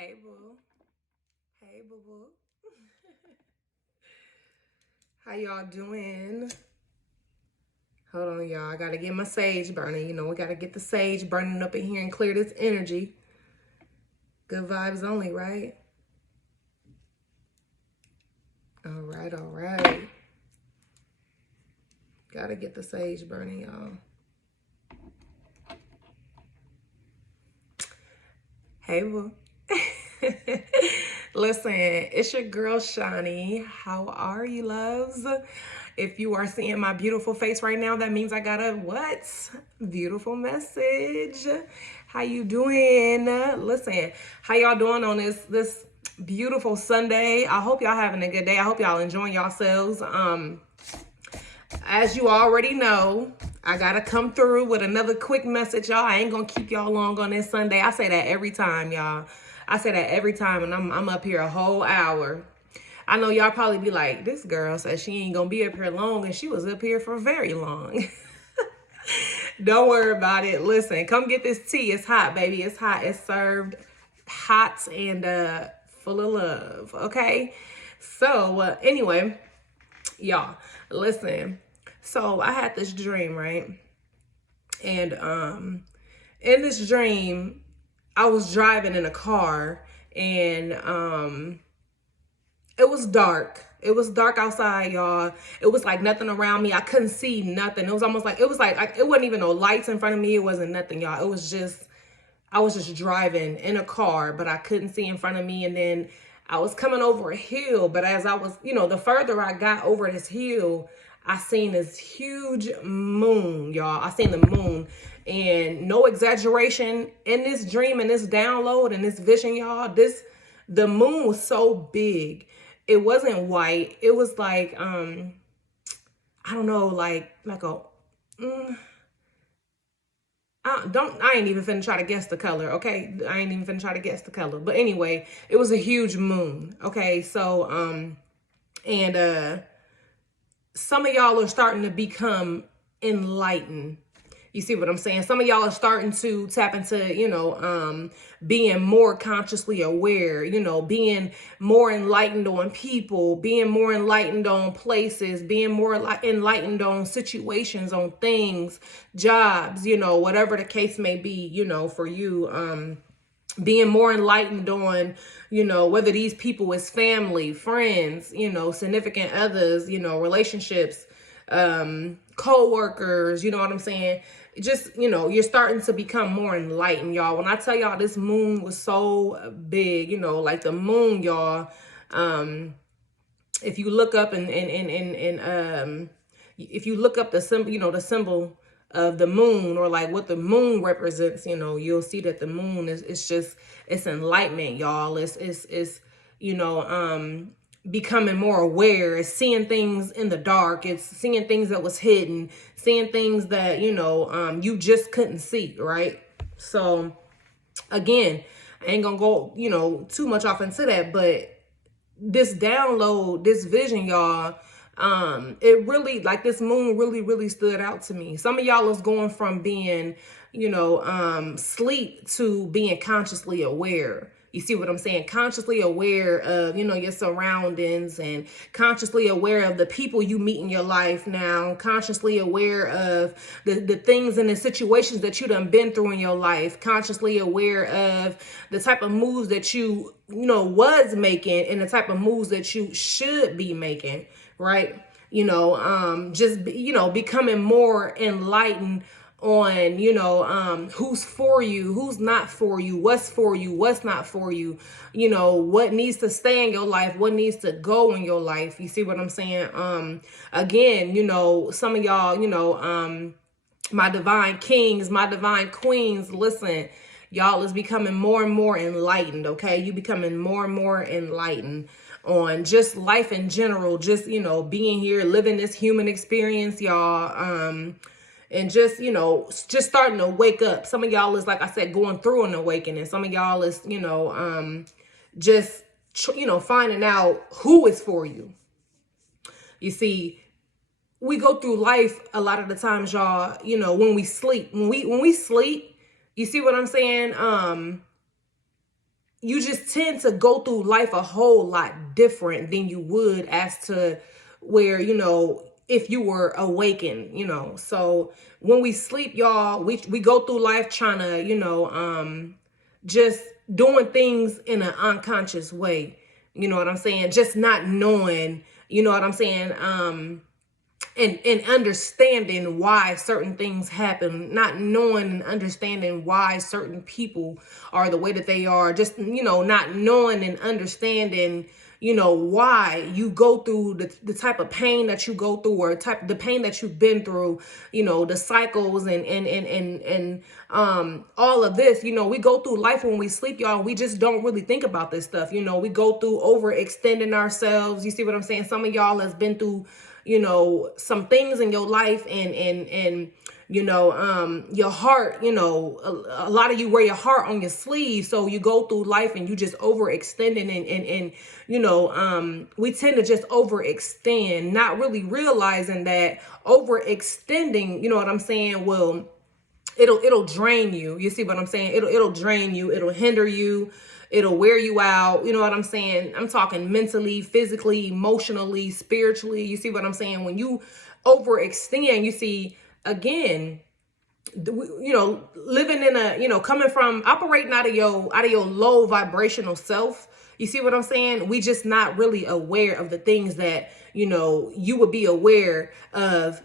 Hey boo. Hey boo boo. How y'all doing? Hold on, y'all. I gotta get my sage burning. We gotta get the sage burning up in here and clear this energy. Good vibes only, right? All right, all right. Gotta get the sage burning, y'all. Hey boo. Listen, it's your girl Shani. How are you, loves? If you are seeing my beautiful face right now, that means I got a what? Beautiful message. How you doing? Listen, how y'all doing on this beautiful Sunday? I hope y'all having a good day. I hope y'all enjoying yourselves. As you already know, I gotta come through with another quick message, y'all. I ain't gonna keep y'all long on this Sunday. I say that every time, y'all. I say that every time, and I'm up here a whole hour. I know y'all probably be like, this girl says she ain't gonna be up here long, and she was up here for very long. Don't worry about it. Listen, come get this tea. It's hot, baby. It's hot. It's served hot and full of love. Okay. So anyway, y'all, listen. So I had this dream, right? And in this dream, I was driving in a car, and it was dark. It was dark outside, y'all. It was like nothing around me. I couldn't see nothing. It was almost like it wasn't even no lights in front of me. It wasn't nothing, y'all. I was just driving in a car, but I couldn't see in front of me. And then I was coming over a hill, but as I was, the further I got over this hill, I seen this huge moon, y'all. I seen the moon, and no exaggeration, in this dream and this download and this vision, y'all, the moon was so big. It wasn't white. It was like, I don't know, like a, I ain't even finna try to guess the color, okay? I ain't even finna try to guess the color. But anyway, it was a huge moon, okay? So, and some of y'all are starting to become enlightened. You see what I'm saying? Some of y'all are starting to tap into, being more consciously aware, being more enlightened on people, being more enlightened on places, being more enlightened on situations, on things, jobs, whatever the case may be, for you. Being more enlightened on, whether these people is family, friends, significant others, relationships, co-workers, you know what I'm saying? Just, you're starting to become more enlightened, y'all. When I tell y'all this moon was so big, like the moon, y'all, if you look up and if you look up the symbol, the symbol of the moon, or like what the moon represents, you'll see that the moon it's enlightenment, y'all. It's becoming more aware. It's seeing things in the dark. It's seeing things that was hidden, seeing things that, you just couldn't see, right? So again, I ain't gonna go, too much off into that, but this download, this vision, y'all, it really, like, this moon really stood out to me. Some of y'all is going from being, sleep to being consciously aware. You see what I'm saying? Consciously aware of, your surroundings, and consciously aware of the people you meet in your life now, consciously aware of the things and the situations that you done been through in your life, consciously aware of the type of moves that you was making, and the type of moves that you should be making, right? Becoming more enlightened on, who's for you, who's not for you, what's not for you, what needs to stay in your life, what needs to go in your life. You see what I'm saying? Again, some of y'all, my divine kings, my divine queens, listen, y'all is becoming more and more enlightened, okay? You becoming more and more enlightened on just life in general, just, being here, living this human experience, y'all. And just, just starting to wake up. Some of y'all is, like I said, going through an awakening. Some of y'all is, just, finding out who is for you. You see, we go through life a lot of the times, y'all, when we sleep, when we sleep, you see what I'm saying? you just tend to go through life a whole lot different than you would as to where, if you were awakened, So when we sleep, y'all, we go through life trying to, just doing things in an unconscious way. You know what I'm saying? Just not knowing, you know what I'm saying? And understanding why certain things happen, not knowing and understanding why certain people are the way that they are, just, not knowing and understanding, why you go through the type of pain that you go through, or the pain that you've been through, the cycles and all of this. We go through life when we sleep, y'all. We just don't really think about this stuff. We go through overextending ourselves. You see what I'm saying? Some of y'all has been through some things in your life, and your heart, a lot of you wear your heart on your sleeve. So you go through life and you just overextending, and we tend to just overextend, not really realizing that overextending, you know what I'm saying, will it'll drain you. You see what I'm saying? It'll drain you. It'll hinder you. It'll wear you out. You know what I'm saying? I'm talking mentally, physically, emotionally, spiritually. You see what I'm saying? When you overextend, you see, again, living in coming from, operating out of your low vibrational self. You see what I'm saying? We just not really aware of the things that, you would be aware of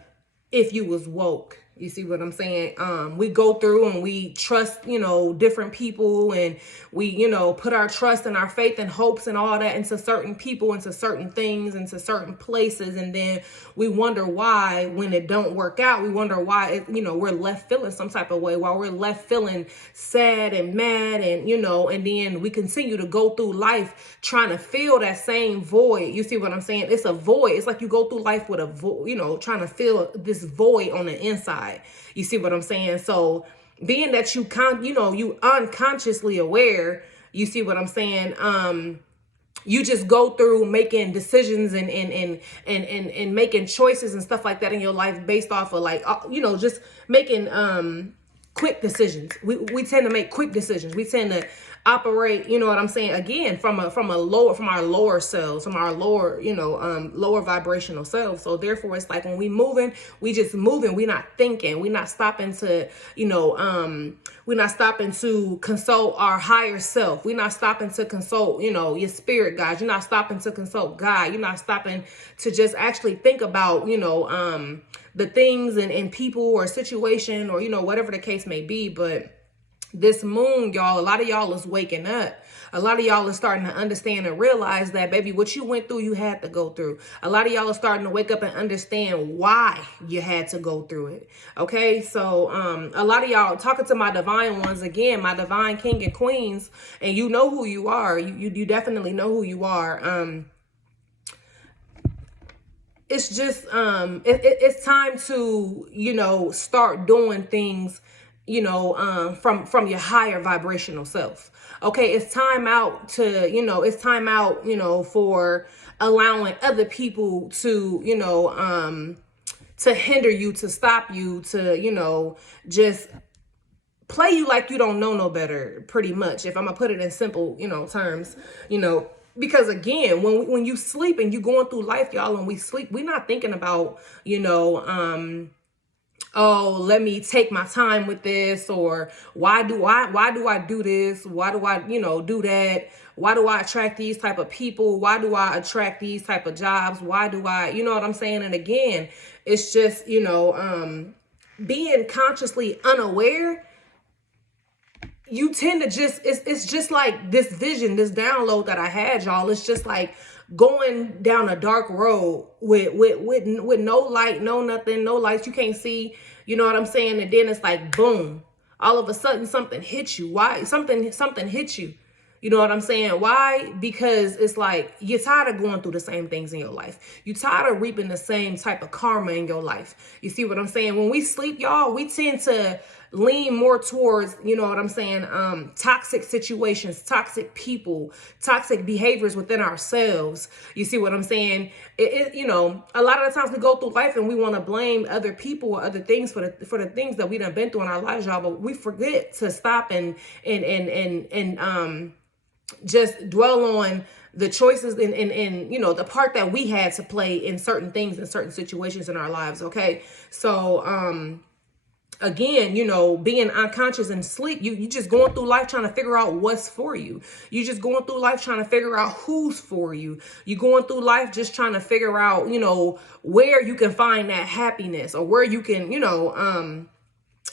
if you was woke. You see what I'm saying? We go through and we trust, different people, and we, put our trust and our faith and hopes and all that into certain people, into certain things, into certain places. And then we wonder why, when it don't work out, we wonder why, we're left feeling some type of way, while we're left feeling sad and mad, and, and then we continue to go through life trying to fill that same void. You see what I'm saying? It's a void. It's like you go through life with a void, trying to fill this void on the inside. You see what I'm saying? So being that you you unconsciously aware, you see what I'm saying? You just go through making decisions and making choices and stuff like that in your life based off of just making quick decisions. We tend to make quick decisions. We tend to operate, you know what I'm saying, again, from our lower selves, from our lower, lower vibrational selves. So therefore it's like when we moving, we just moving. We're not thinking. We're not stopping to, we're not stopping to consult our higher self. We're not stopping to consult, your spirit guides. You're not stopping to consult God. You're not stopping to just actually think about, the things and people or situation, or, whatever the case may be. But this moon, y'all, a lot of y'all is waking up. A lot of y'all is starting to understand and realize that, baby, what you went through, you had to go through. A lot of y'all are starting to wake up and understand why you had to go through it. Okay, so a lot of y'all, talking to my divine ones, again, my divine king and queens, and you know who you are. You definitely know who you are. It's just it's time to start doing things from your higher vibrational self. Okay, it's time out for allowing other people to hinder you, to stop you, to just play you like you don't know no better, pretty much, if I'm gonna put it in simple terms. Because again, when you sleep and you going through life, y'all, and we sleep, we're not thinking about oh, let me take my time with this, or why do I do this? Why do I, do that? Why do I attract these type of people? Why do I attract these type of jobs? Why do I, you know what I'm saying? And again, it's just, being consciously unaware. You tend to just, it's just like this vision, this download that I had, y'all. It's just like going down a dark road with no light, no nothing, no lights. You can't see, you know what I'm saying? And then it's like, boom, all of a sudden something hits you. Why? Something hits you. You know what I'm saying? Why? Because it's like you're tired of going through the same things in your life. You're tired of reaping the same type of karma in your life. You see what I'm saying? When we sleep, y'all, we tend to lean more towards, you know what I'm saying, toxic situations, toxic people, toxic behaviors within ourselves. You see what I'm saying? A lot of the times we go through life and we want to blame other people or other things for the things that we done been through in our lives, y'all. But we forget to stop and just dwell on the choices and you know, the part that we had to play in certain things, in certain situations in our lives. Okay. So again, you know, being unconscious and sleep, you just going through life trying to figure out what's for you. You just going through life trying to figure out who's for you. You going through life just trying to figure out, you know, where you can find that happiness, or where you can, you know,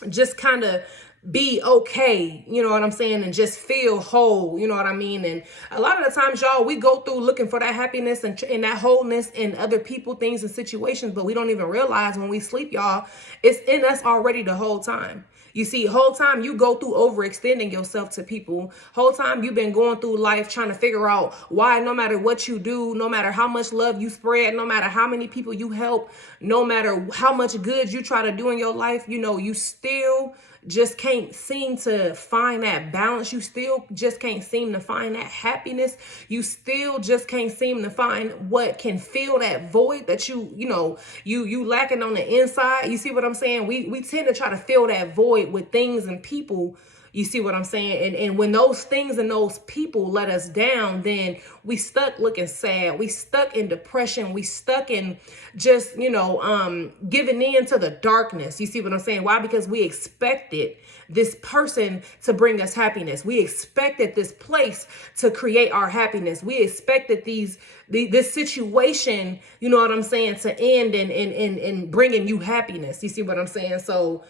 just kind of be okay, you know what I'm saying, and just feel whole, you know what I mean. And a lot of the times, y'all, we go through looking for that happiness and that wholeness in other people, things, and situations, but we don't even realize when we sleep, y'all, it's in us already the whole time. You see, whole time you go through overextending yourself to people. Whole time you've been going through life trying to figure out why, no matter what you do, no matter how much love you spread, no matter how many people you help, no matter how much good you try to do in your life, you know, you still just can't seem to find that balance. You still just can't seem to find that happiness. You still just can't seem to find what can fill that void that you know, you lacking on the inside. You see what I'm saying? We tend to try to fill that void with things and people. You see what I'm saying? And when those things and those people let us down, then we stuck looking sad. We stuck in depression. We stuck in just, you know, giving in to the darkness. You see what I'm saying? Why? Because we expected this person to bring us happiness. We expected this place to create our happiness. We expected this situation, you know what I'm saying, to end and bringing you happiness. You see what I'm saying? So,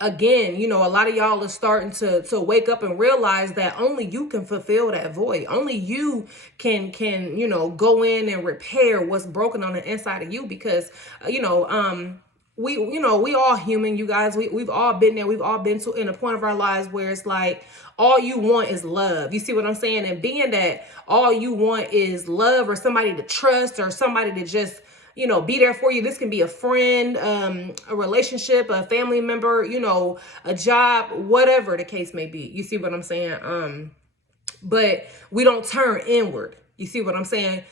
again, you know, a lot of y'all are starting to wake up and realize that only you can fulfill that void. Only you can, you know, go in and repair what's broken on the inside of you, because, you know, we all human, you guys. We've all been there. We've all been to in a point of our lives where it's like all you want is love. You see what I'm saying? And being that all you want is love, or somebody to trust, or somebody to just, you know, be there for you. This can be a friend, a relationship, a family member, you know, a job, whatever the case may be. You see what I'm saying? But we don't turn inward. You see what I'm saying?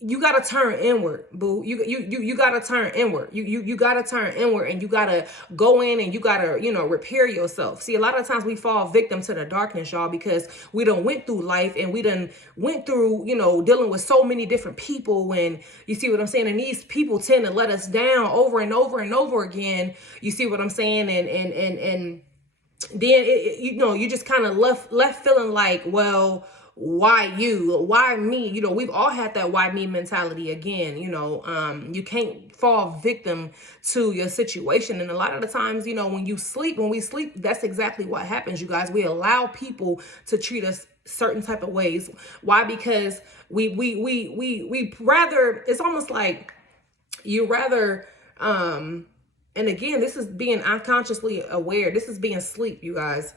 You got to turn inward, boo. You got to turn inward. You got to turn inward, and you got to go in and you got to, you know, repair yourself. See, a lot of times we fall victim to the darkness, y'all, because we done went through life and we done went through, you know, dealing with so many different people. When you see what I'm saying, and these people tend to let us down over and over and over again. You see what I'm saying? And then you know, you just kind of left feeling like, well, why you, why me? You know, we've all had that why me mentality again. You know, you can't fall victim to your situation. And a lot of the times, you know, when we sleep, that's exactly what happens, you guys. We allow people to treat us certain type of ways. Why? Because we rather, it's almost like you rather, and again, this is being unconsciously aware. This is being sleep, you guys.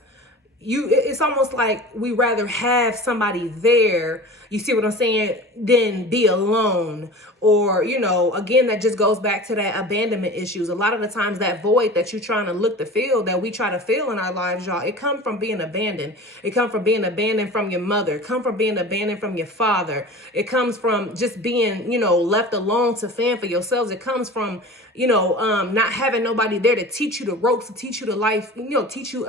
It's almost like we rather have somebody there, you see what I'm saying, than be alone. Or, you know, again, that just goes back to that abandonment issues. A lot of the times that void that you're trying to look to fill, that we try to fill in our lives, y'all, it comes from being abandoned. It comes from being abandoned from your mother. It comes from being abandoned from your father. It comes from just being, you know, left alone to fend for yourselves. It comes from, you know, not having nobody there to teach you the ropes, to teach you the life, you know, teach you,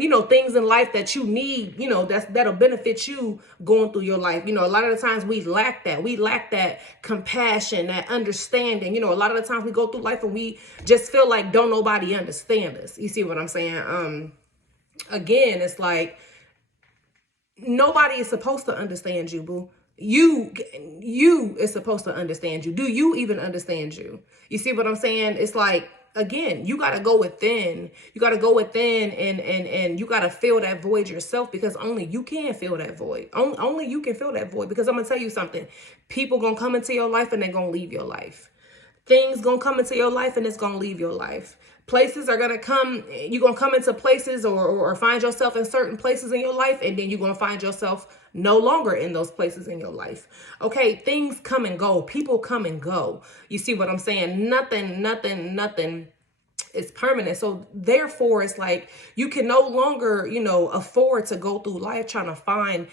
you know, things in life that you need, you know, that'll benefit you going through your life. You know, a lot of the times we lack that. We lack that compassion, that understanding. You know, a lot of the times we go through life and we just feel like don't nobody understand us. You see what I'm saying? Again, it's like nobody is supposed to understand you, boo. You is supposed to understand you. Do you even understand you? You see what I'm saying? It's like, again, you got to go within. You got to go within and you got to fill that void yourself, because only you can fill that void. Only you can fill that void, because I'm going to tell you something. People going to come into your life and they're going to leave your life. Things going to come into your life and it's going to leave your life. Places are going to come. You're going to come into places or find yourself in certain places in your life, and then you're going to find yourself no longer in those places in your life. Okay, things come and go. People come and go. You see what I'm saying? Nothing It's permanent. So therefore, it's like you can no longer, afford to go through life trying to find,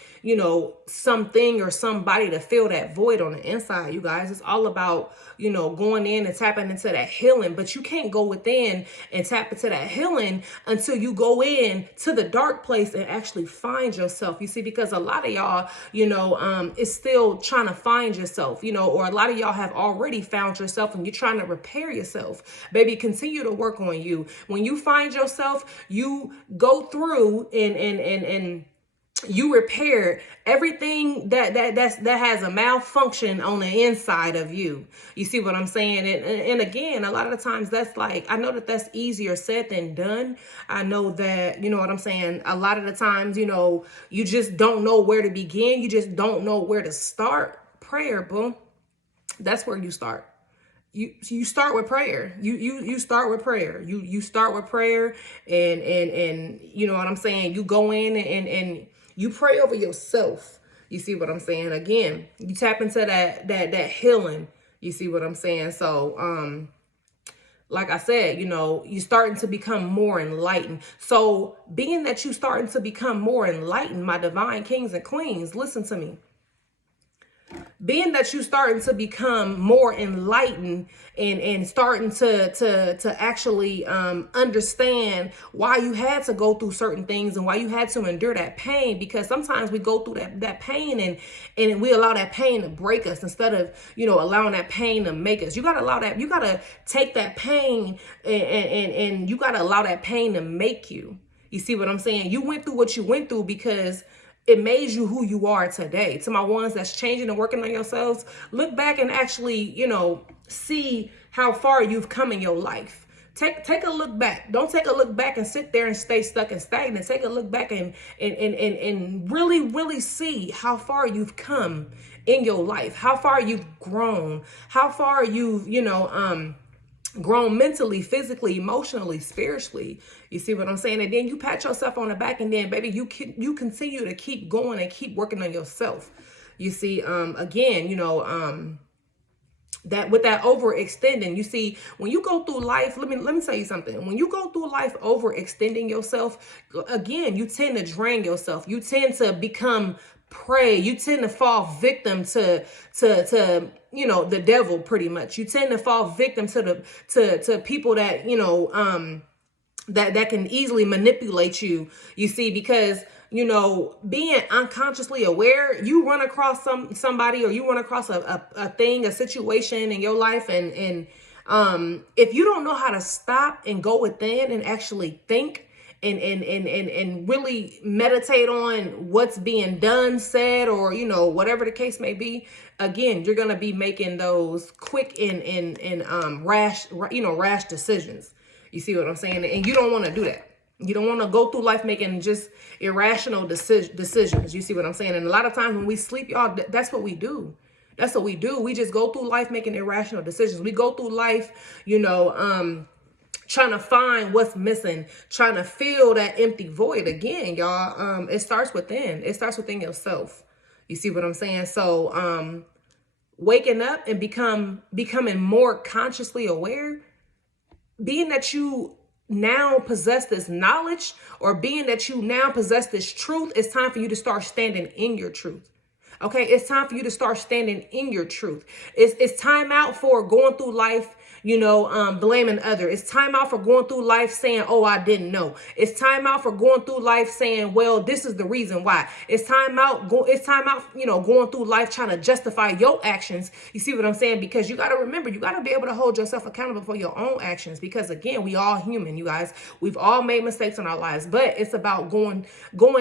something or somebody to fill that void on the inside. You guys, it's all about, going in and tapping into that healing. But you can't go within and tap into that healing until you go in to the dark place and actually find yourself. You see, because a lot of y'all, is still trying to find yourself, or a lot of y'all have already found yourself and you're trying to repair yourself. Baby, continue to work on you. When you find yourself, you go through and you repair everything that has a malfunction on the inside of you. You see what I'm saying? And again, a lot of the times that's like, I know that that's easier said than done. I know that, you know what I'm saying? A lot of the times, you just don't know where to begin. You just don't know where to start. Prayer, boom. That's where you start. You start with prayer. You start with prayer. You start with prayer and you know what I'm saying? You go in and you pray over yourself. You see what I'm saying? Again, you tap into that healing. You see what I'm saying? So like I said, you're starting to become more enlightened. So being that you starting to become more enlightened, my divine kings and queens, listen to me. Being that you starting to become more enlightened and starting to actually understand why you had to go through certain things and why you had to endure that pain, because sometimes we go through that pain and we allow that pain to break us instead of allowing that pain to make us. You gotta take that pain and you gotta allow that pain to make you. You see what I'm saying? You went through what you went through because it made you who you are today. To my ones that's changing and working on yourselves, look back and actually, see how far you've come in your life. Take a look back. Don't take a look back and sit there and stay stuck and stagnant. Take a look back and really, really see how far you've come in your life, how far you've grown, how far you've, grown mentally, physically, emotionally, spiritually. You see what I'm saying? And then you pat yourself on the back and then, baby, you continue to keep going and keep working on yourself. You see, again, that with that overextending, you see, when you go through life, let me tell you something. When you go through life overextending yourself, again, you tend to drain yourself. You tend to become prey. You tend to fall victim to the devil, pretty much. You tend to fall victim to people that that can easily manipulate you. You see, because being unconsciously aware, you run across somebody or you run across a thing, a situation in your life, and if you don't know how to stop and go within and actually think and really meditate on what's being done, said, or whatever the case may be, again, you're gonna be making those quick and rash decisions. You see what I'm saying? And you don't want to do that. You don't want to go through life making just irrational decisions. You see what I'm saying? And a lot of times when we sleep, y'all, that's what we do. That's what we do. We just go through life making irrational decisions. We go through life, trying to find what's missing, trying to fill that empty void. Again, y'all, it starts within. It starts within yourself. You see what I'm saying? So waking up and becoming more consciously aware, being that you now possess this knowledge, or being that you now possess this truth, it's time for you to start standing in your truth. Okay, it's time for you to start standing in your truth. It's time out for going through life, blaming others. It's time out for going through life saying, oh, I didn't know. It's time out for going through life saying, well, this is the reason why. It's time out, going through life trying to justify your actions. You see what I'm saying? Because you got to remember, you got to be able to hold yourself accountable for your own actions. Because again, we all human, you guys. We've all made mistakes in our lives, but it's about going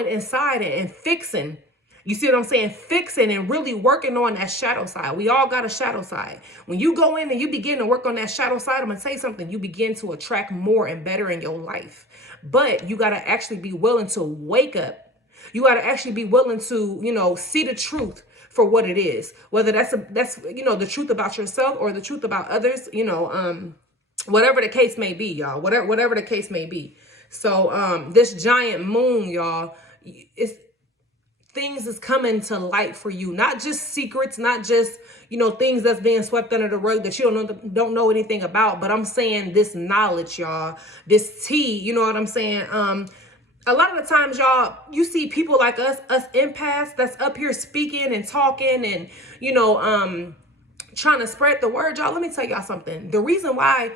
inside and fixing. You see what I'm saying? Fixing and really working on that shadow side. We all got a shadow side. When you go in and you begin to work on that shadow side, I'm going to tell you something. You begin to attract more and better in your life. But you got to actually be willing to wake up. You got to actually be willing to, see the truth for what it is. Whether that's the truth about yourself or the truth about others, whatever the case may be, y'all. Whatever the case may be. So this giant moon, y'all, things is coming to light for you, not just secrets, not just, you know, things that's being swept under the rug that you don't know anything about. But I'm saying this knowledge, y'all, this tea, you know what I'm saying? A lot of the times, y'all, you see people like us empaths that's up here speaking and talking and, you know, trying to spread the word. Y'all, let me tell y'all something. The reason why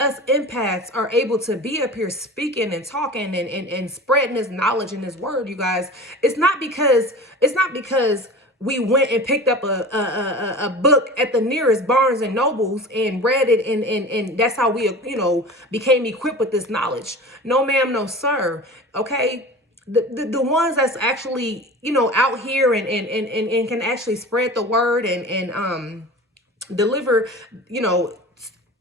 us empaths are able to be up here speaking and talking and spreading this knowledge and this word, you guys, it's not because we went and picked up a book at the nearest Barnes and Nobles and read it and that's how we, you know, became equipped with this knowledge. No, ma'am, no, sir. Okay. The ones that's actually, you know, out here and can actually spread the word and deliver, you know,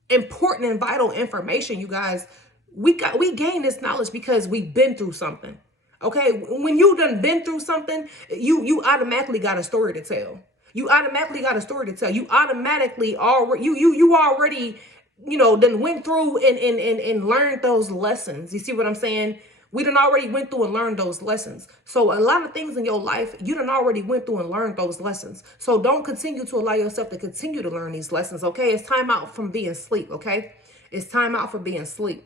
important and vital information, you guys, we gain this knowledge because we've been through something. Okay, when you done been through something, you automatically got a story to tell. You automatically got a story to tell. You automatically already you already, you know, done went through and learned those lessons. You see what I'm saying? We done already went through and learned those lessons. So a lot of things in your life, you done already went through and learned those lessons. So don't continue to allow yourself to continue to learn these lessons, okay? It's time out from being asleep, okay? It's time out for being asleep.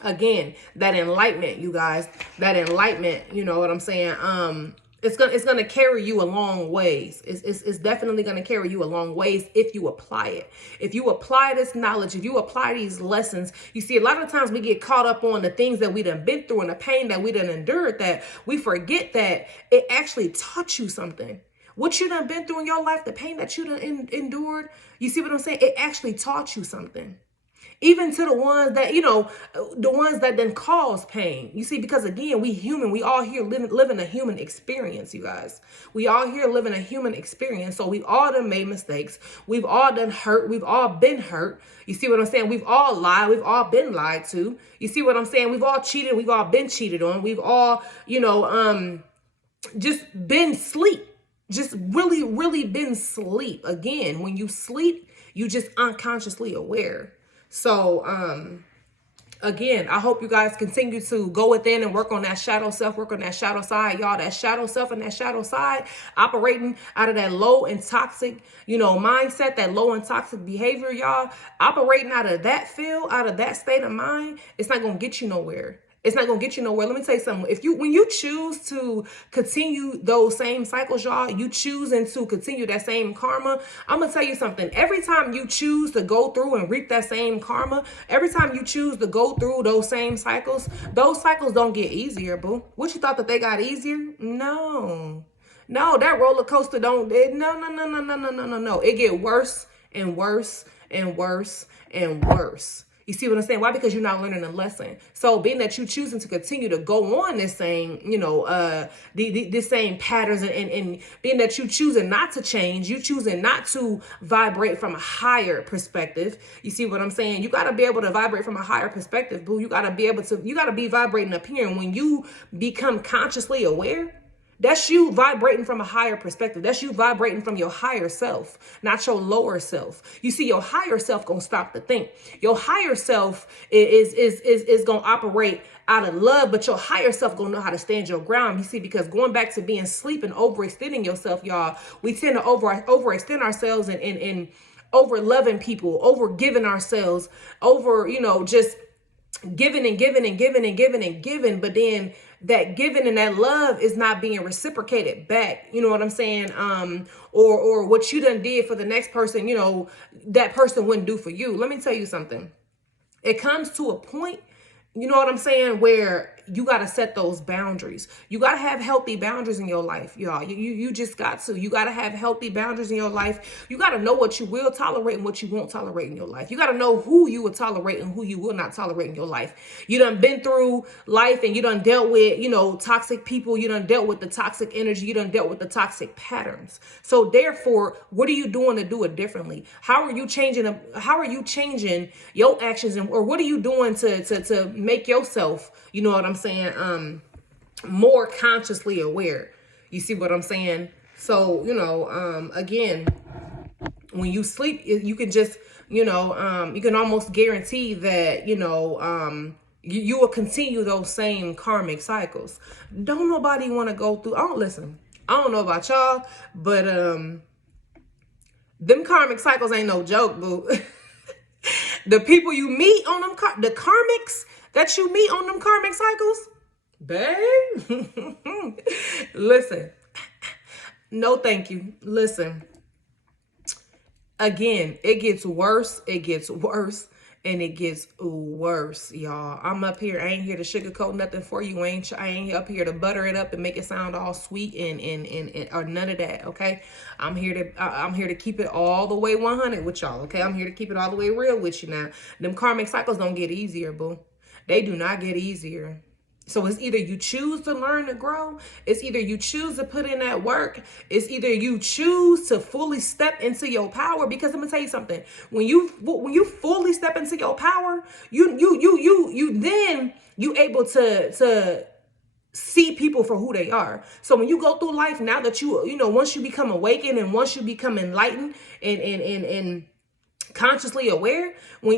Again, that enlightenment, you guys, that enlightenment, you know what I'm saying? It's gonna carry you a long ways. It's definitely gonna carry you a long ways if you apply it. If you apply this knowledge, if you apply these lessons, you see, a lot of times we get caught up on the things that we done been through and the pain that we done endured, that we forget that it actually taught you something. What you done been through in your life, the pain that you done endured, you see what I'm saying? It actually taught you something. Even to the ones that, you know, the ones that then cause pain. You see, because again, we human, we all here living a human experience, you guys. We all here living a human experience. So we've all done made mistakes. We've all done hurt. We've all been hurt. You see what I'm saying? We've all lied. We've all been lied to. You see what I'm saying? We've all cheated. We've all been cheated on. We've all, you know, just been sleep. Just really been sleep. Again, when you sleep, you just unconsciously aware. So, again, I hope you guys continue to go within and work on that shadow self, work on that shadow side, y'all. That shadow self and that shadow side operating out of that low and toxic, you know, mindset, that low and toxic behavior, y'all. Operating out of that field, out of that state of mind, it's not going to get you nowhere. It's not going to get you nowhere. Let me tell you something. When you choose to continue those same cycles, y'all, you choosing to continue that same karma, I'm going to tell you something. Every time you choose to go through and reap that same karma, every time you choose to go through those same cycles, those cycles don't get easier, boo. What, you thought that they got easier? No, that roller coaster no. It get worse and worse and worse and worse. You see what I'm saying? Why? Because you're not learning a lesson. So being that you choosing to continue to go on this same, you know, this same patterns and being that you choosing not to change, you choosing not to vibrate from a higher perspective. You see what I'm saying? You got to be able to vibrate from a higher perspective, boo. You got to be vibrating up here. And when you become consciously aware, that's you vibrating from a higher perspective. That's you vibrating from your higher self, not your lower self. You see, your higher self gonna stop to think. Your higher self is gonna operate out of love, but your higher self gonna know how to stand your ground. You see, because going back to being sleep and overextending yourself, y'all, we tend to overextend ourselves and over loving people, over giving ourselves, over, you know, just giving and giving and giving and giving and giving, but then that giving and that love is not being reciprocated back. You know what I'm saying? Or what you done did for the next person, you know, that person wouldn't do for you. Let me tell you something. It comes to a point, you know what I'm saying, where you got to set those boundaries. You got to have healthy boundaries in your life, y'all. You just got to. You got to have healthy boundaries in your life. You got to know what you will tolerate and what you won't tolerate in your life. You got to know who you will tolerate and who you will not tolerate in your life. You done been through life and you done dealt with, you know, toxic people. You done dealt with the toxic energy. You done dealt with the toxic patterns. So therefore, what are you doing to do it differently? How are you changing your actions, or what are you doing to make yourself, you know what I'm saying, more consciously aware? You see what I'm saying? So, you know, again, when you sleep, you can just, you know, you can almost guarantee that, you know, You will continue those same karmic cycles. Don't nobody want to go through. I don't listen. I don't know about y'all, but them karmic cycles ain't no joke, boo. The people you meet on them, the karmics that you meet on them karmic cycles, babe. Listen, no, thank you. Listen, again, it gets worse. It gets worse. And it gets worse, y'all. I'm up here. I ain't here to sugarcoat nothing for you. I ain't up here to butter it up and make it sound all sweet and or none of that. Okay, I'm here to keep it all the way 100 with y'all. Okay, I'm here to keep it all the way real with you. Now, them karmic cycles don't get easier, boo. They do not get easier. So it's either you choose to learn to grow, it's either you choose to put in that work, it's either you choose to fully step into your power. Because I'm gonna tell you something, when you fully step into your power, you then you able to see people for who they are. So when you go through life, now that once you become awakened and once you become enlightened and consciously aware,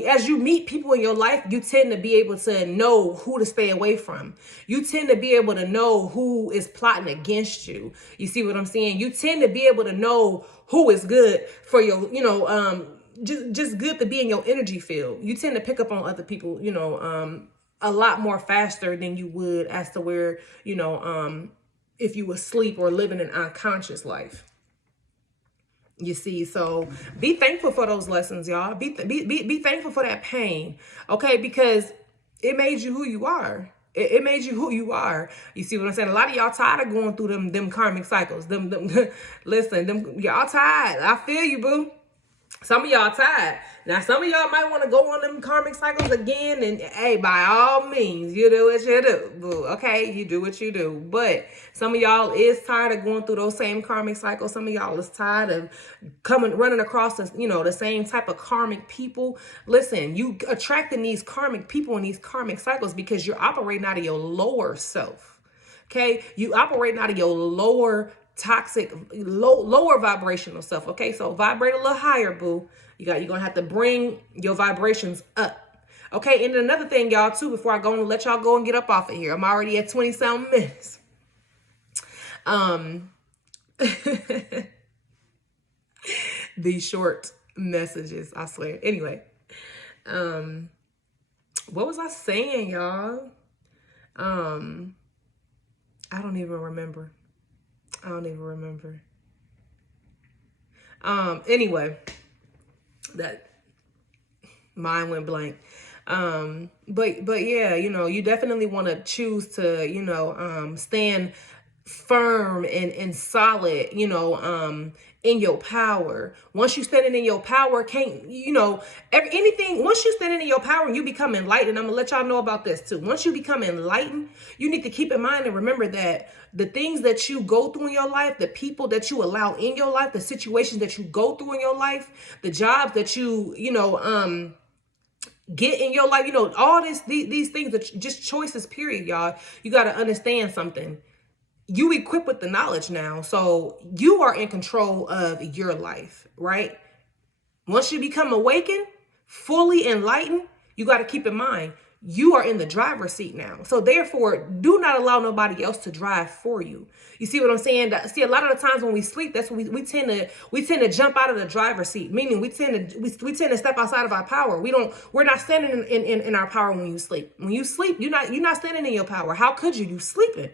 as you meet people in your life, you tend to be able to know who to stay away from. You tend to be able to know who is plotting against you. You see what I'm saying? You tend to be able to know who is good for your, just good to be in your energy field. You tend to pick up on other people, a lot more faster than you would as to where, if you were asleep or living an unconscious life. You see, so be thankful for those lessons, y'all. Be thankful for that pain, okay? Because it made you who you are. It made you who you are. You see what I'm saying? A lot of y'all tired of going through them karmic cycles. Listen, y'all tired. I feel you, boo. Some of y'all tired. Now, some of y'all might want to go on them karmic cycles again. And hey, by all means, you do what you do, boo. Okay, you do what you do. But some of y'all is tired of going through those same karmic cycles. Some of y'all is tired of running across the same type of karmic people. Listen, you attracting these karmic people and these karmic cycles because you're operating out of your lower self. Okay, you operating out of your lower toxic, lower vibrational self. Okay, so vibrate a little higher, boo. You're gonna have to bring your vibrations up. Okay, and another thing, y'all, too, before I go and let y'all go and get up off of here, I'm already at 20-something minutes. These short messages, I swear. Anyway, what was I saying, y'all? I don't even remember. Anyway, that mine went blank. But yeah, you definitely want to choose to, stand firm and solid, in your power. Once you standing in your power, once you standing in your power and you become enlightened, I'm gonna let y'all know about this too. Once you become enlightened, you need to keep in mind and remember that the things that you go through in your life, the people that you allow in your life, the situations that you go through in your life, the jobs that you get in your life, all these things are just choices, period, y'all. You got to understand something. You equipped with the knowledge now, so you are in control of your life, right? Once you become awakened, fully enlightened, you got to keep in mind, you are in the driver's seat now. So therefore, do not allow nobody else to drive for you. You see what I'm saying? See, a lot of the times when we sleep, that's when we tend to jump out of the driver's seat, meaning we tend to step outside of our power. We're not standing in our power when you sleep. When you sleep, you're not standing in your power. How could you? You sleeping.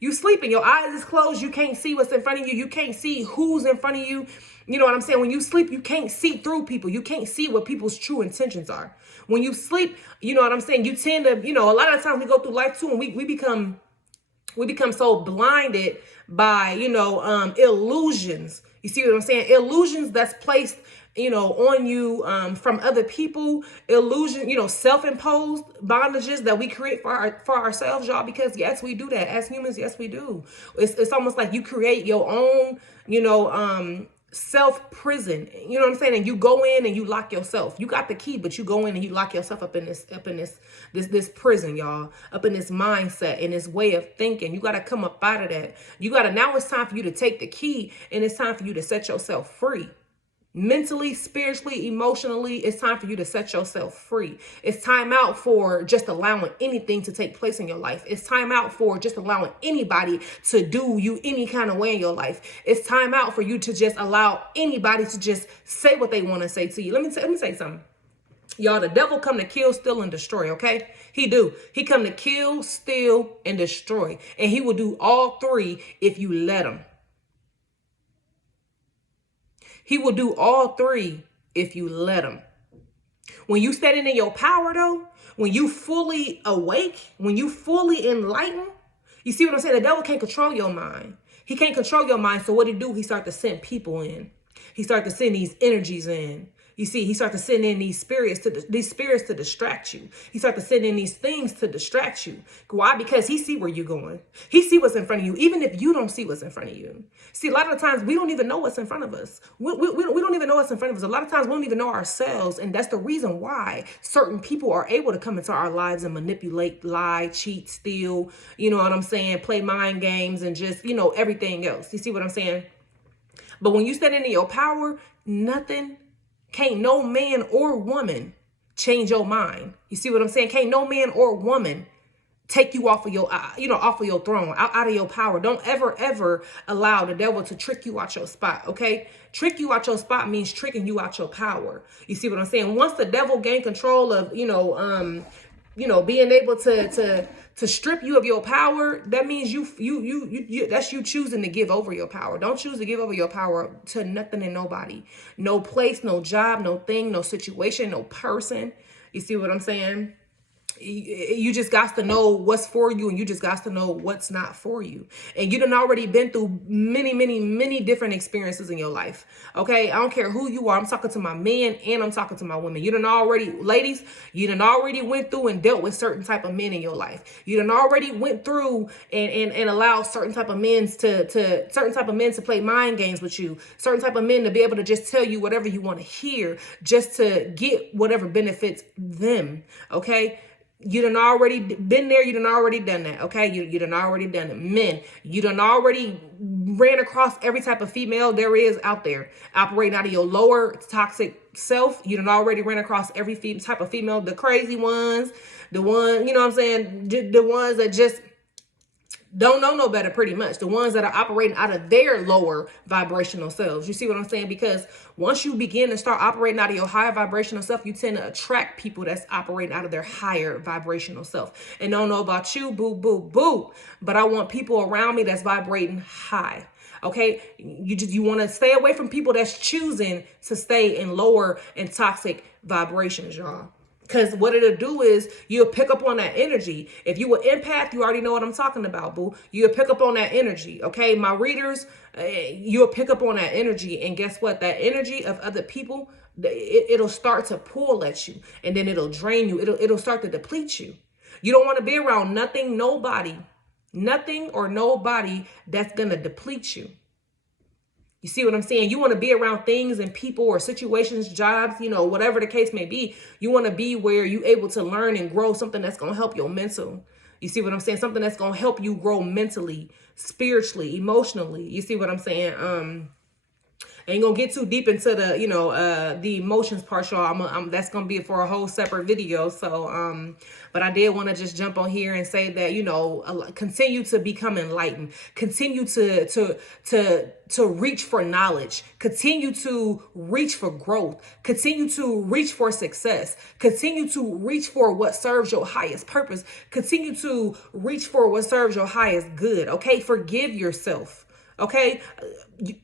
You sleeping, your eyes is closed, you can't see what's in front of you, you can't see who's in front of you. You know what I'm saying? When you sleep, you can't see through people. You can't see what people's true intentions are. When you sleep, you know what I'm saying? You tend to, a lot of times we go through life too and we become so blinded by, illusions. You see what I'm saying? Illusions that's placed on you from other people, illusion, self-imposed bondages that we create for ourselves, y'all, because yes, we do that as humans. Yes, we do. It's almost like you create your own, self-prison, you know what I'm saying? And you go in and you lock yourself. You got the key, but you go in and you lock yourself up in this prison, y'all, up in this mindset and this way of thinking. You got to come up out of that. Now it's time for you to take the key and it's time for you to set yourself free. Mentally, spiritually, emotionally, it's time for you to set yourself free. It's time out for just allowing anything to take place in your life. It's time out for just allowing anybody to do you any kind of way in your life. It's time out for you to just allow anybody to just say what they want to say to you. Let me say something. Y'all, the devil come to kill, steal, and destroy, okay? He do. He come to kill, steal, and destroy. And he will do all three if you let him. He will do all three if you let him. When you standing in your power, though, when you fully awake, when you fully enlightened, you see what I'm saying? The devil can't control your mind. He can't control your mind. So what he do? He start to send people in. He start to send these energies in. You see, he starts to send in these spirits to distract you. He starts to send in these things to distract you. Why? Because he see where you're going. He see what's in front of you, even if you don't see what's in front of you. See, a lot of the times we don't even know what's in front of us. We don't even know what's in front of us. A lot of times we don't even know ourselves. And that's the reason why certain people are able to come into our lives and manipulate, lie, cheat, steal, you know what I'm saying? Play mind games and just, everything else. You see what I'm saying? But when you stand in your power, can't no man or woman change your mind. You see what I'm saying? Can't no man or woman take you off of your, off of your throne, out of your power. Don't ever allow the devil to trick you out your spot, okay? Trick you out your spot means tricking you out your power. You see what I'm saying? Once the devil gain control of, being able to strip you of your power, that means that's you choosing to give over your power. Don't choose to give over your power to nothing and nobody. No place, no job, no thing, no situation, no person. You see what I'm saying? You just got to know what's for you, and you just got to know what's not for you. And you done already been through many different experiences in your life. Okay, I don't care who you are. I'm talking to my men and I'm talking to my women. Ladies, you done already went through and dealt with certain type of men in your life. You done already went through and allowed certain type of men to play mind games with you. Certain type of men to be able to just tell you whatever you want to hear, just to get whatever benefits them. Okay. You done already been there. You done already done that. Okay. You done already done it. Men, you done already ran across every type of female there is out there operating out of your lower toxic self. You done already ran across every type of female, the crazy ones, the one, you know what I'm saying? The ones that just don't know no better, pretty much. The ones that are operating out of their lower vibrational selves. You see what I'm saying? Because once you begin to start operating out of your higher vibrational self, you tend to attract people that's operating out of their higher vibrational self. And don't know about you, boo, but I want people around me that's vibrating high. Okay, you want to stay away from people that's choosing to stay in lower and toxic vibrations, y'all. Because what it'll do is you'll pick up on that energy. If you were empath, you already know what I'm talking about, boo. You'll pick up on that energy, okay? My readers, you'll pick up on that energy. And guess what? That energy of other people, it'll start to pull at you. And then it'll drain you. It'll start to deplete you. You don't want to be around nothing or nobody that's going to deplete you. You see what I'm saying? You want to be around things and people or situations, jobs, whatever the case may be. You want to be where you're able to learn and grow something that's going to help your mental. You see what I'm saying? Something that's going to help you grow mentally, spiritually, emotionally. You see what I'm saying? Ain't gonna get too deep into the emotions part, y'all. That's gonna be for a whole separate video. So, but I did want to just jump on here and say that, continue to become enlightened, continue to reach for knowledge, continue to reach for growth, continue to reach for success, continue to reach for what serves your highest purpose, continue to reach for what serves your highest good. Okay, forgive yourself. Okay,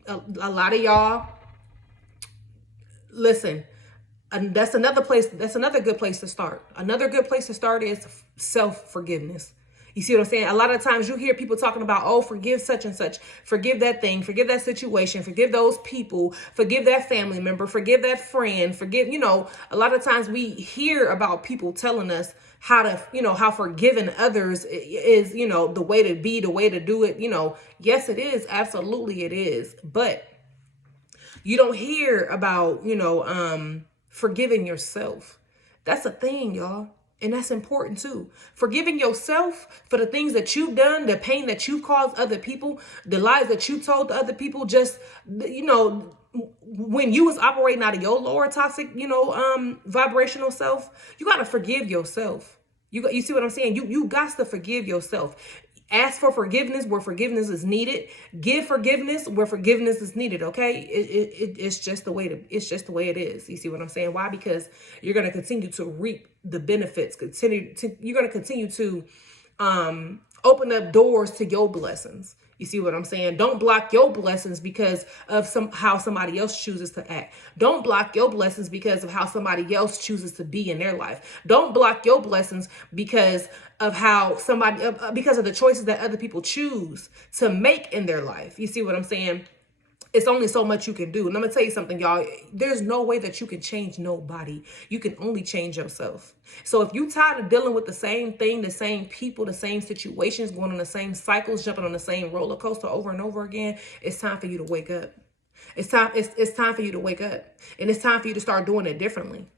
a lot of y'all, listen, and that's another good place to start. Another good place to start is self-forgiveness. You see what I'm saying? A lot of times you hear people talking about, oh, forgive such and such, forgive that thing, forgive that situation, forgive those people, forgive that family member, forgive that friend, forgive, a lot of times we hear about people telling us how forgiving others is, the way to be, the way to do it. Yes, it is. Absolutely it is. But you don't hear about, forgiving yourself. That's a thing, y'all. And that's important too. Forgiving yourself for the things that you've done, the pain that you've caused other people, the lies that you told to other people, just, when you was operating out of your lower toxic, vibrational self, you got to forgive yourself. You see what I'm saying? You got to forgive yourself. Ask for forgiveness where forgiveness is needed. Give forgiveness where forgiveness is needed. Okay, it's just the way it is. You see what I'm saying? Why? Because you're gonna continue to reap the benefits. You're gonna continue to open up doors to your blessings. You see what I'm saying? Don't block your blessings because of how somebody else chooses to act. Don't block your blessings because of how somebody else chooses to be in their life. Don't block your blessings because of because of the choices that other people choose to make in their life. You see what I'm saying? It's only so much you can do. And I'm going to tell you something, y'all. There's no way that you can change nobody. You can only change yourself. So if you're tired of dealing with the same thing, the same people, the same situations, going on the same cycles, jumping on the same roller coaster over and over again, it's time for you to wake up. It's time for you to wake up. And it's time for you to start doing it differently.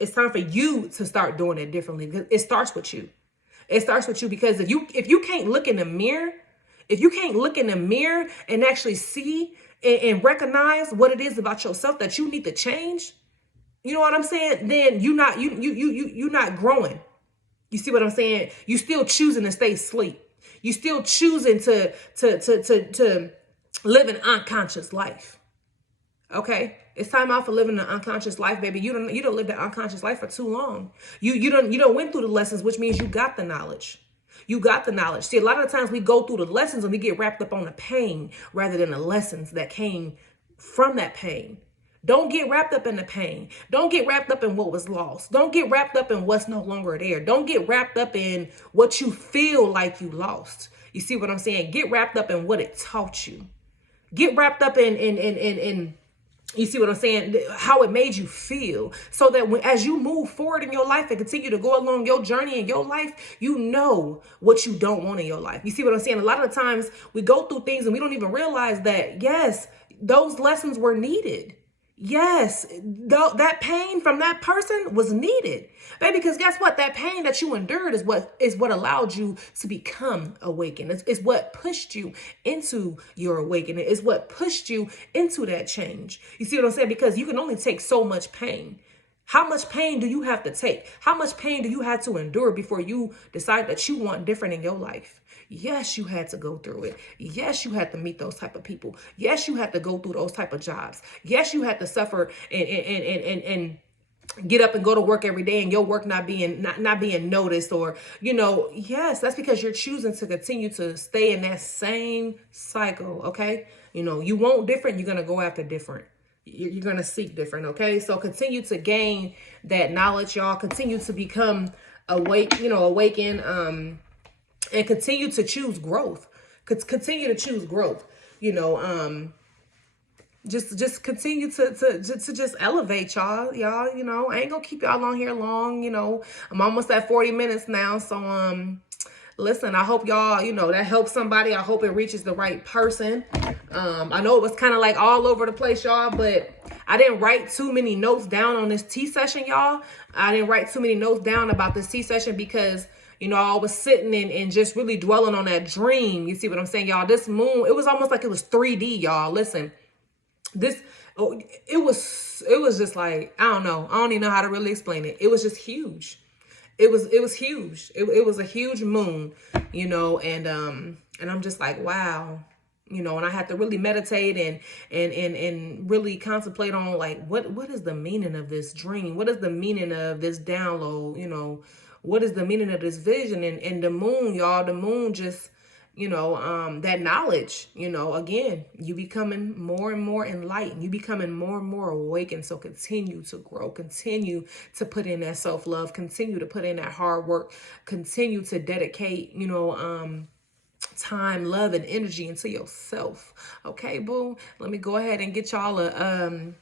It's time for you to start doing it differently. Because it starts with you. It starts with you, because if you can't look in the mirror, and actually see and recognize what it is about yourself that you need to change, you know what I'm saying? Then you're not growing. You see what I'm saying? You still choosing to stay asleep. You still choosing to live an unconscious life. Okay, it's time out for living an unconscious life, baby. You don't live the unconscious life for too long. You don't went through the lessons, which means you got the knowledge. You got the knowledge. See, a lot of the times we go through the lessons and we get wrapped up on the pain rather than the lessons that came from that pain. Don't get wrapped up in the pain. Don't get wrapped up in what was lost. Don't get wrapped up in what's no longer there. Don't get wrapped up in what you feel like you lost. You see what I'm saying? Get wrapped up in what it taught you. Get wrapped up in you see what I'm saying? How it made you feel, so that as you move forward in your life and continue to go along your journey in your life, you know what you don't want in your life. You see what I'm saying? A lot of the times we go through things and we don't even realize that, yes, those lessons were needed. Yes, that pain from that person was needed, baby, because guess what? That pain that you endured is what allowed you to become awakened. It's what pushed you into your awakening. It's what pushed you into that change. You see what I'm saying? Because you can only take so much pain. How much pain do you have to take? How much pain do you have to endure before you decide that you want different in your life? Yes, you had to go through it. Yes, you had to meet those type of people. Yes, you had to go through those type of jobs. Yes, you had to suffer and get up and go to work every day and your work not being noticed, or, yes, that's because you're choosing to continue to stay in that same cycle. Okay. You want different. You're going to go after different. You're going to seek different. Okay. So continue to gain that knowledge, y'all. Continue to become awaken, and continue to choose growth. Continue to choose growth. Just continue to just elevate y'all. I ain't gonna keep y'all on here long. I'm almost at 40 minutes now. So listen, I hope y'all, that helps somebody. I hope it reaches the right person. I know it was kind of like all over the place, y'all, but I didn't write too many notes down on this tea session, y'all. I didn't write too many notes down about this tea session because I was sitting and just really dwelling on that dream. You see what I'm saying, y'all? This moon, it was almost like it was 3D, y'all. Listen, it was just like, I don't know. I don't even know how to really explain it. It was just huge. It was huge. It was a huge moon, and I'm just like, wow. And I had to really meditate and really contemplate on, like, what is the meaning of this dream? What is the meaning of this download? What is the meaning of this vision? And the moon, y'all, the moon just, that knowledge, again, you becoming more and more enlightened. You becoming more and more awakened. So continue to grow, continue to put in that self-love, continue to put in that hard work, continue to dedicate, time, love, and energy into yourself. Okay, boo. Let me go ahead and get y'all a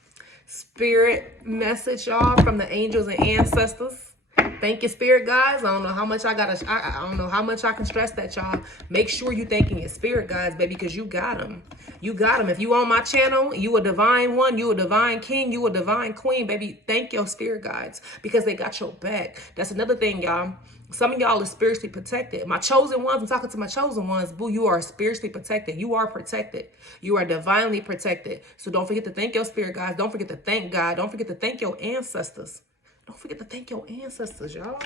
spirit message, y'all, from the angels and ancestors. Thank your spirit guides. I don't know how much I don't know how much I can stress that, y'all. Make sure you thanking your spirit guides, baby, because you got them. You got them. If you on my channel, you a divine one, you a divine king, you a divine queen, baby. Thank your spirit guides because they got your back. That's another thing, y'all. Some of y'all are spiritually protected. My chosen ones, I'm talking to my chosen ones. Boo, you are spiritually protected. You are protected. You are divinely protected. So don't forget to thank your spirit guides. Don't forget to thank God. Don't forget to thank your ancestors. Don't forget to thank your ancestors, y'all.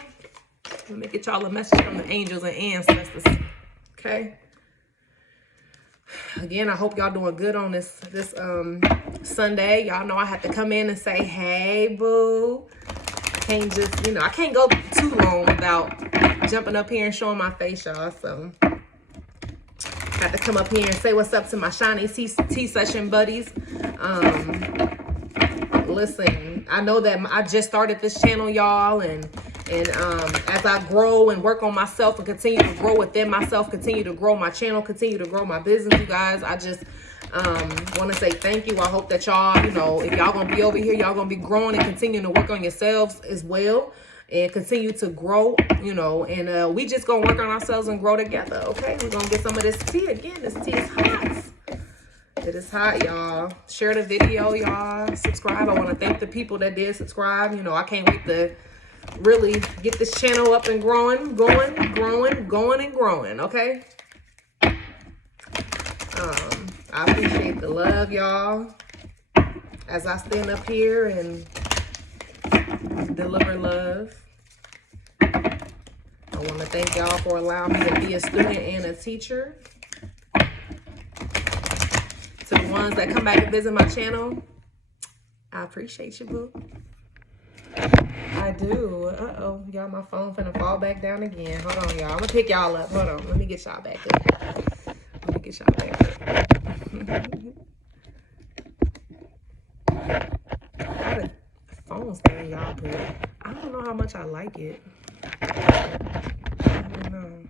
Let me get y'all a message from the angels and ancestors. Okay. Again, I hope y'all doing good on this Sunday. Y'all know I have to come in and say, hey, boo. Can't just, you know, I can't go too long without jumping up here and showing my face, y'all. So I have to come up here and say what's up to my shiny tea session buddies. Listen, I know that I just started this channel, y'all, and as I grow and work on myself and continue to grow within myself, continue to grow my channel, continue to grow my business, you guys, I just want to say thank you. I hope that y'all, you know, if y'all gonna be over here, y'all gonna be growing and continuing to work on yourselves as well and continue to grow, you know, and we just gonna work on ourselves and grow together. Okay, we're gonna get some of this tea. Again, this tea is hot. It is hot, y'all. Share the video, y'all. Subscribe. I want to thank the people that did subscribe. You know, I can't wait to really get this channel up and growing, going and growing, okay? I appreciate the love, y'all, as I stand up here and deliver love. I want to thank y'all for allowing me to be a student and a teacher. To the ones that come back and visit my channel, I appreciate you, boo. I do. Uh-oh. Y'all, my phone finna fall back down again. Hold on, y'all. I'm gonna pick y'all up. Hold on. Let me get y'all back up. Let me get y'all back up. How the phone stand, y'all, but I don't know how much I like it. I don't know.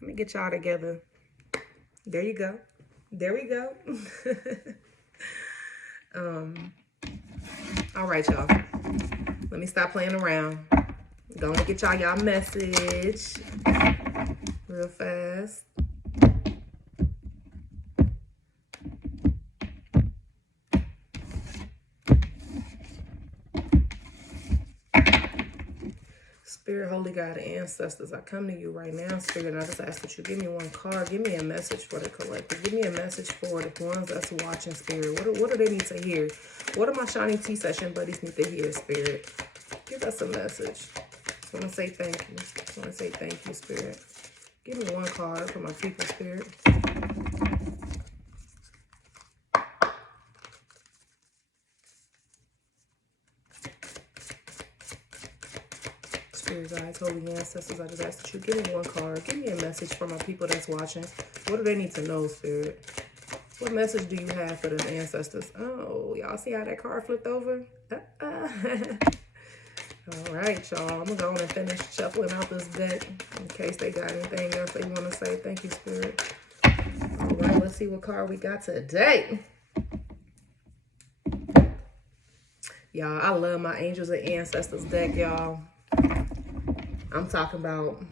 Let me get y'all together. There you go. There we go. All right, y'all. Let me stop playing around. Gonna get y'all message real fast. Spirit, Holy God, ancestors, I come to you right now, Spirit, and I just ask that you give me one card. Give me a message for the collective. Give me a message for the ones that's watching, Spirit. What do they need to hear? What do my shiny tea session buddies need to hear, Spirit? Give us a message. I want to say thank you. I want to say thank you, Spirit. Give me one card for my people, Spirit. Spirit guides, holy ancestors, I just ask that you give me one card. Give me a message for my people that's watching. What do they need to know, Spirit? What message do you have for the ancestors? Oh, y'all see how that card flipped over? All right, y'all. I'm going to go on and finish shuffling out this deck in case they got anything else they want to say. Thank you, Spirit. All right, let's see what card we got today. Y'all, I love my Angels and Ancestors deck, y'all. I'm talking about,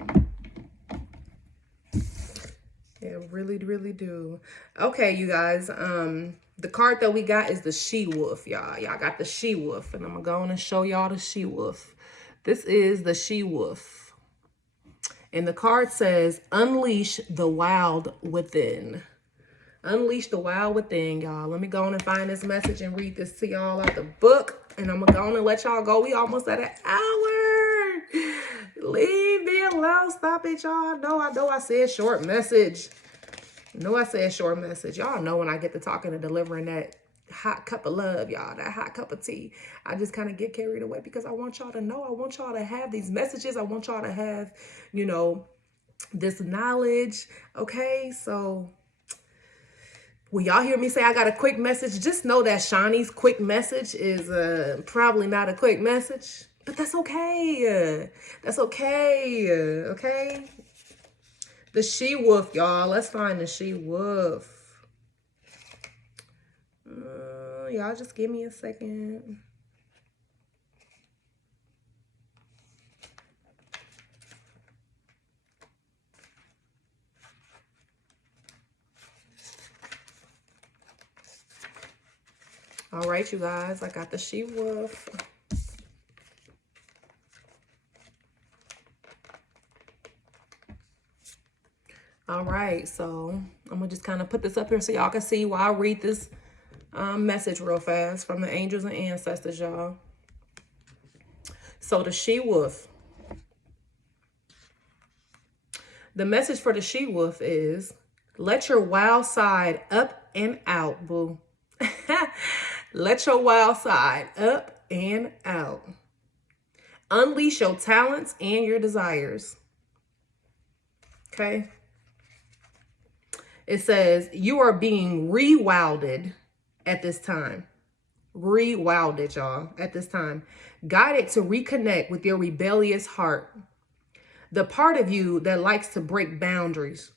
yeah, really, really do. Okay, you guys, the card that we got is the She-Wolf, y'all. Y'all got the She-Wolf, and I'm going to go on and show y'all the She-Wolf. This is the She-Wolf. And the card says, unleash the wild within. Unleash the wild within, y'all. Let me go on and find this message and read this to y'all out the book. And I'm going to go on and let y'all go. We almost at an hour. Leave me alone. Stop it, y'all. I know I said short message. I said short message. Y'all know when I get to talking and delivering that hot cup of love, y'all, that hot cup of tea, I just kind of get carried away because I want y'all to know. I want y'all to have these messages. I want y'all to have, you know, this knowledge. Okay, so when y'all hear me say I got a quick message, just know that Shawnee's quick message is probably not a quick message. But that's okay. That's okay. Okay? The She-Wolf, y'all. Let's find the She-Wolf. Y'all just give me a second. All right, you guys, I got the she-wolf. All right, so I'm gonna just kind of put this up here so y'all can see while I read this message real fast from the angels and ancestors, y'all. So the she-wolf. The message for the she-wolf is, let your wild side up and out, boo. Let your wild side up and out. Unleash your talents and your desires. Okay. It says, you are being rewilded at this time. Rewilded, y'all, at this time. Guided to reconnect with your rebellious heart. The part of you that likes to break boundaries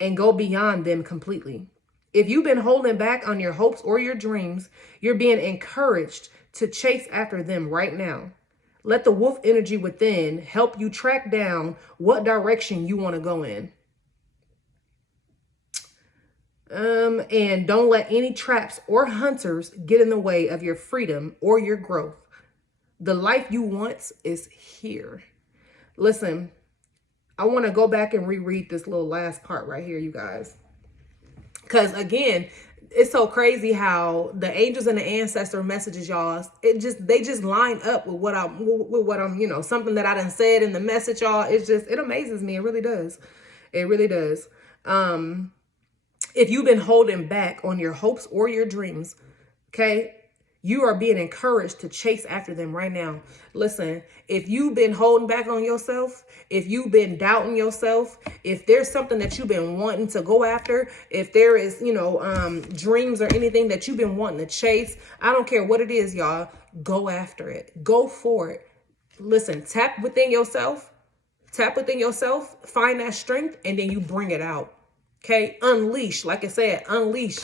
and go beyond them completely. If you've been holding back on your hopes or your dreams, you're being encouraged to chase after them right now. Let the wolf energy within help you track down what direction you want to go in. And don't let any traps or hunters get in the way of your freedom or your growth. The life you want is here. Listen, I want to go back and reread this little last part right here, you guys. Because again, it's so crazy how the angels and the ancestor messages, y'all, they just line up with what I'm, you know, something that I done said in the message, y'all. It amazes me. It really does. It really does. If you've been holding back on your hopes or your dreams, okay, you are being encouraged to chase after them right now. Listen, if you've been holding back on yourself, if you've been doubting yourself, if there's something that you've been wanting to go after, if there is, you know, dreams or anything that you've been wanting to chase, I don't care what it is, y'all, go after it. Go for it. Listen, tap within yourself, find that strength, and then you bring it out. Okay, unleash, like I said, unleash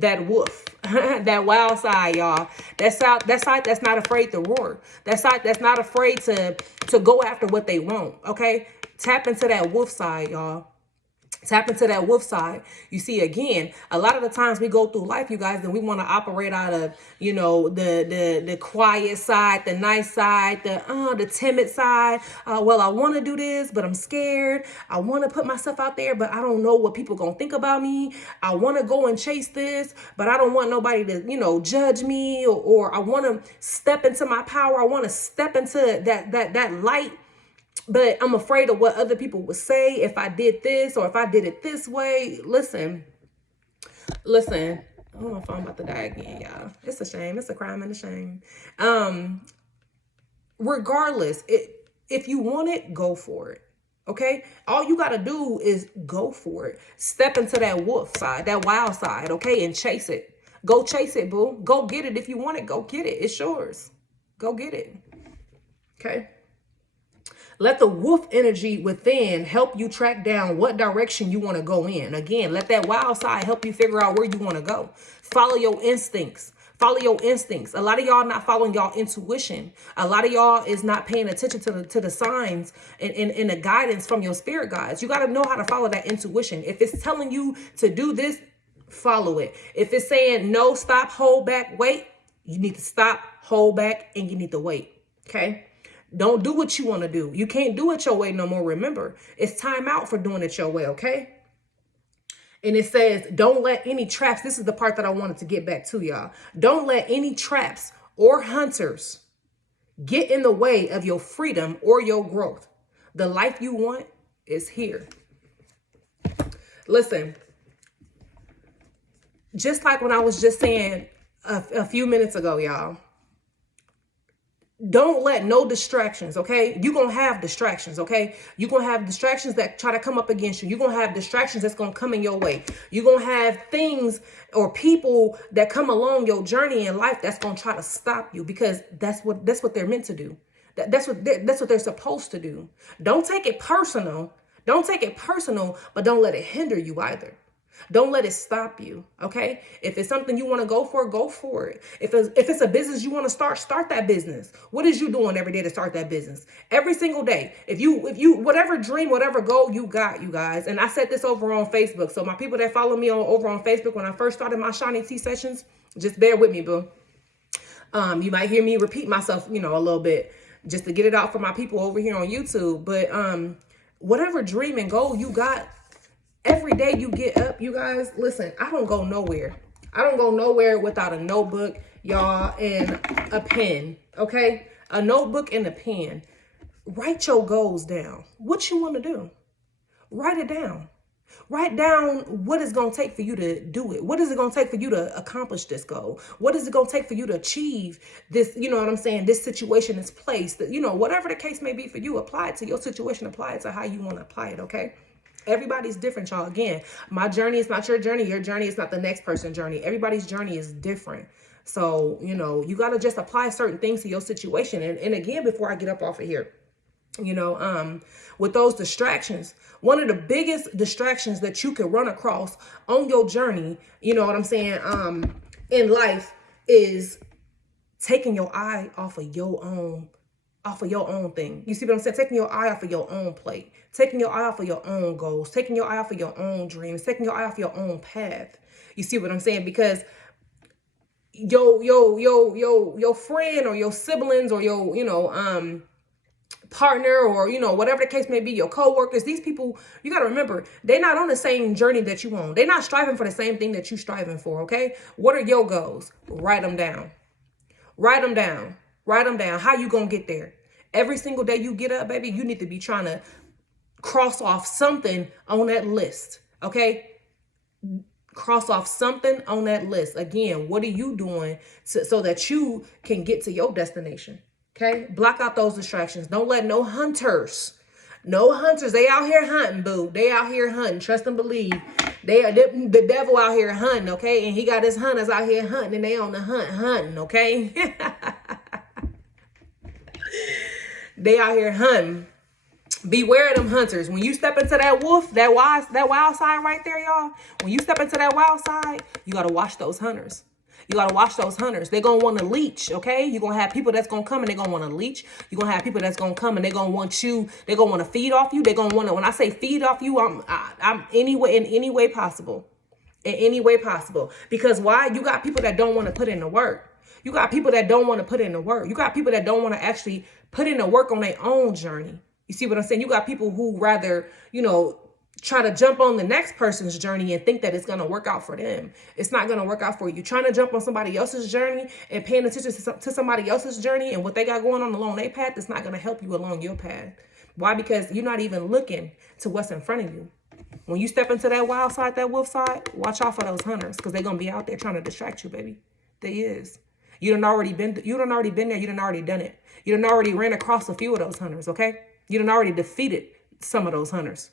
that wolf, that wild side, y'all. That side that's not afraid to roar. That side that's not afraid to go after what they want. Okay, tap into that wolf side, y'all. Tap into that wolf side. You see, again, a lot of the times we go through life, you guys, and we want to operate out of, you know, the quiet side, the nice side, the timid side. Well, I want to do this, but I'm scared. I want to put myself out there, but I don't know what people gonna think about me. I want to go and chase this, but I don't want nobody to, you know, judge me, or I want to step into my power. I want to step into that light. But I'm afraid of what other people would say if I did this or if I did it this way. Listen. Oh, my phone about to die again, y'all. It's a shame. It's a crime and a shame. Regardless, if you want it, go for it. Okay? All you got to do is go for it. Step into that wolf side, that wild side, okay? And chase it. Go chase it, boo. Go get it. If you want it, go get it. It's yours. Go get it. Okay? Let the wolf energy within help you track down what direction you want to go in. Again, let that wild side help you figure out where you want to go. Follow your instincts. Follow your instincts. A lot of y'all not following y'all intuition. A lot of y'all is not paying attention to the signs and the guidance from your spirit guides. You got to know how to follow that intuition. If it's telling you to do this, follow it. If it's saying no, stop, hold back, wait, you need to stop, hold back, and you need to wait. Okay? Don't do what you want to do. You can't do it your way no more. Remember, it's time out for doing it your way, okay? And it says, don't let any traps. This is the part that I wanted to get back to, y'all. Don't let any traps or hunters get in the way of your freedom or your growth. The life you want is here. Listen, just like when I was just saying a few minutes ago, y'all. Don't let no distractions, okay? You're going to have distractions, okay? You're going to have distractions that try to come up against you. You're going to have distractions that's going to come in your way. You're going to have things or people that come along your journey in life that's going to try to stop you, because that's what they're meant to do. That's what they're supposed to do. Don't take it personal. Don't take it personal, but don't let it hinder you either. Don't let it stop you, okay? If it's something you want to go for it. If it's a business you want to start that business. What is you doing every day to start that business? Every single day. If you whatever dream, whatever goal you got, you guys. And I said this over on Facebook. So my people that follow me over on Facebook, when I first started my Shiny Tea sessions, just bear with me, boo. You might hear me repeat myself, a little bit just to get it out for my people over here on YouTube. But whatever dream and goal you got, every day you get up, you guys, listen, I don't go nowhere. I don't go nowhere without a notebook, y'all, and a pen, okay? A notebook and a pen. Write your goals down. What you want to do? Write it down. Write down what it's going to take for you to do it. What is it going to take for you to accomplish this goal? What is it going to take for you to achieve this, you know what I'm saying, this situation, this place, that, whatever the case may be for you, apply it to your situation, apply it to how you want to apply it, okay? Everybody's different, y'all. Again, my journey is not your journey. Your journey is not the next person's journey. Everybody's journey is different. So, you got to just apply certain things to your situation. And again, before I get up off of here, with those distractions, one of the biggest distractions that you can run across on your journey, you know what I'm saying, in life is taking your eye off of your own thing. You see what I'm saying? Taking your eye off of your own plate, taking your eye off of your own goals, taking your eye off of your own dreams, taking your eye off your own path. You see what I'm saying? Because your friend or your siblings or your, partner or, whatever the case may be, your coworkers, these people, you got to remember, they're not on the same journey that you on. They're not striving for the same thing that you striving for. Okay. What are your goals? Write them down. Write them down. Write them down. How you going to get there? Every single day you get up, baby, you need to be trying to cross off something on that list. Okay. Cross off something on that list. Again, what are you doing so that you can get to your destination? Okay. Block out those distractions. Don't let no hunters, they out here hunting, boo. They out here hunting. Trust and believe. The devil out here hunting. Okay. And he got his hunters out here hunting and they on the hunting. Okay. They out here hunting. Beware of them hunters. When you step into that wolf, that wild side right there, y'all. When you step into that wild side, you got to watch those hunters. You got to watch those hunters. They're going to want to leech, okay? You're going to have people that's going to come and they're going to want to leech. You're going to have people that's going to come and they're going to want you, they're going to want to feed off you. They're going to want to, when I say feed off you, I'm in any way possible. In any way possible. Because why? You got people that don't want to put in the work. You got people that don't want to put in the work. You got people that don't want to actually put in the work on their own journey. You see what I'm saying? You got people who rather, try to jump on the next person's journey and think that it's going to work out for them. It's not going to work out for you. Trying to jump on somebody else's journey and paying attention to somebody else's journey and what they got going on along their path is not going to help you along your path. Why? Because you're not even looking to what's in front of you. When you step into that wild side, that wolf side, watch out for those hunters because they're going to be out there trying to distract you, baby. They is. You done already been there. You done already done it. You done already ran across a few of those hunters, okay? You done already defeated some of those hunters.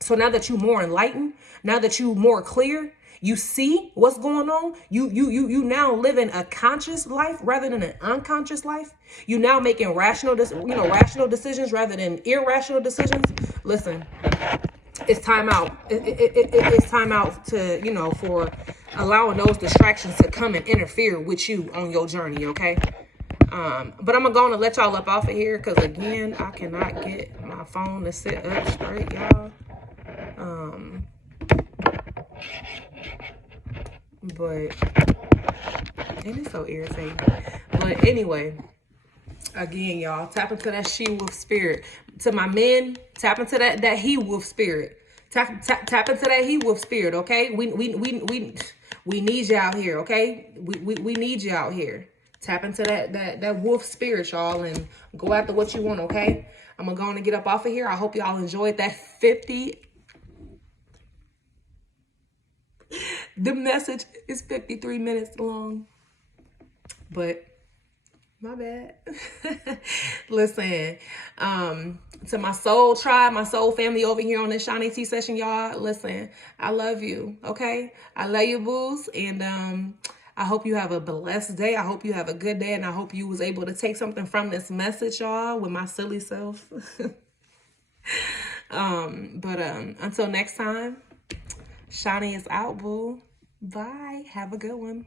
So now that you're more enlightened, now that you're more clear, you see what's going on. You now living a conscious life rather than an unconscious life. You now making rational decisions rather than irrational decisions. Listen, it's time out. It's time out to for allowing those distractions to come and interfere with you on your journey. Okay. But I'm going to let y'all up off of here because again, I cannot get my phone to sit up straight, y'all. But it is so irritating. But anyway, again, y'all, tap into that she-wolf spirit. To my men, tap into that he-wolf spirit. Tap into that he-wolf spirit, okay? We need you out here, okay? We need you out here. Tap into that wolf spirit, y'all, and go after what you want, okay? I'm going to go on and get up off of here. I hope y'all enjoyed that 50. The message is 53 minutes long, but my bad. Listen, to my soul tribe, my soul family over here on this Shiny Tea session, y'all, listen, I love you, okay? I love you, boos, and I hope you have a blessed day. I hope you have a good day, and I hope you was able to take something from this message, y'all, with my silly self. But until next time, Shawnee is out, boo. Bye. Have a good one.